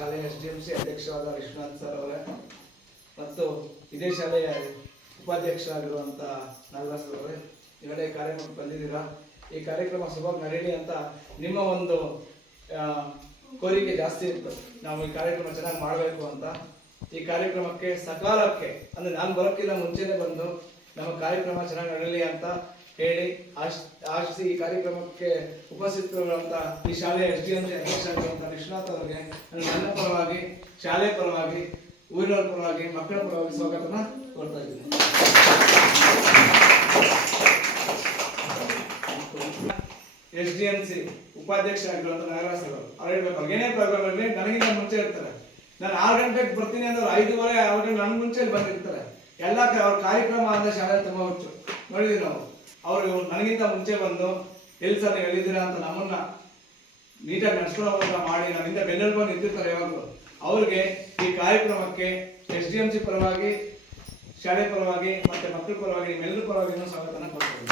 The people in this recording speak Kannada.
ಶಾಲೆಯ SDMC ಅಧ್ಯಕ್ಷರಾದ ವಿಶ್ವನಾಥ್ ಸರ್ ಅವರೇ ಮತ್ತು ಇದೇ ಶಾಲೆಯ ಉಪಾಧ್ಯಕ್ಷರಾಗಿರುವಂಥ ನಾಗರಾಜ್ ಸರ್ ಅವರೇ ಇವರೇ ಕಾರ್ಯಕ್ರಮಕ್ಕೆ ಬಂದಿದ್ದೀರಾ. ಈ ಕಾರ್ಯಕ್ರಮ ಸುಭಾಗ್ ನಡೀಲಿ ಅಂತ ನಿಮ್ಮ ಒಂದು ಕೋರಿಕೆ ಜಾಸ್ತಿ ಇತ್ತು. ನಾವು ಈ ಕಾರ್ಯಕ್ರಮ ಚೆನ್ನಾಗಿ ಮಾಡಬೇಕು ಅಂತ. ಈ ಕಾರ್ಯಕ್ರಮಕ್ಕೆ ಸಕಾಲಕ್ಕೆ ಅಂದರೆ ನಾನು ಬರೋಕ್ಕಿಂತ ಮುಂಚೆನೇ ಬಂದು ನಮ್ಮ ಕಾರ್ಯಕ್ರಮ ಚೆನ್ನಾಗಿ ನಡೀಲಿ ಅಂತ ಹೇಳಿ ಆಶಿಸಿ ಈ ಕಾರ್ಯಕ್ರಮಕ್ಕೆ ಉಪಸ್ಥಿತರಿರುವಂಥ ಈ ಶಾಲೆಯ SDMC ಅಧ್ಯಕ್ಷರಾಗಿರುವಂಥ ವಿಶ್ವನಾಥ್ ಅವರಿಗೆ ನನ್ನ ಪರವಾಗಿ, ಶಾಲೆ ಪರವಾಗಿ, ಊರಿನವರ ಪರವಾಗಿ, ಮಕ್ಕಳ ಪರವಾಗಿ ಸ್ವಾಗತನ ಕೊಡ್ತಾ ಇದ್ದೀನಿ. SDMC ಉಪಾಧ್ಯಕ್ಷರಾಗಿರುವಂಥ ನಾಗರಾಜ್ ಸರ್ ಅವ್ರು ಹೇಳ್ಬೇಕು, ಏನೇ ಪ್ರೋಗ್ರಾಮ್ ಇರಲಿ ನನಗಿಂತ ಮುಂಚೆ ಇರ್ತಾರೆ. ನಾನು 6 ಗಂಟೆಗೆ ಬರ್ತೀನಿ ಅಂದ್ರೆ 5:15 6 ಗಂಟೆ ನನ್ನ ಮುಂಚೆ ಬಂದಿರ್ತಾರೆ. ಎಲ್ಲ ಅವ್ರ ಕಾರ್ಯಕ್ರಮ ಅಂದರೆ ಶಾಲೆ ತುಂಬ ಹುಚ್ಚು ನೋಡಿದ್ವಿ ನಾವು. ಅವರು ನನಗಿಂತ ಮುಂಚೆ ಬಂದು ಎಲ್ಲಿ ಸರ್ ನೀವು ಹೇಳಿದ್ದೀರಾ ಅಂತ ನಮ್ಮನ್ನ ನೀಟಾಗಿ ನಡ್ಸ್ಕೊಳ್ಳೋ ಮಾಡಿ ನಮ್ಮಿಂದ ಬೆನ್ನೆಲುಬು ನಿಂತಿರ್ತಾರೆ ಯಾವಾಗಲೂ. ಅವ್ರಿಗೆ ಈ ಕಾರ್ಯಕ್ರಮಕ್ಕೆ SDMC ಪರವಾಗಿ, ಶಾಲೆ ಪರವಾಗಿ ಮತ್ತು ಮಕ್ಕಳ ಪರವಾಗಿ ನಿಮ್ಮೆಲ್ಲರ ಪರವಾಗಿ ಸ್ವಾಗತನ ಕೊಡ್ತೀನಿ.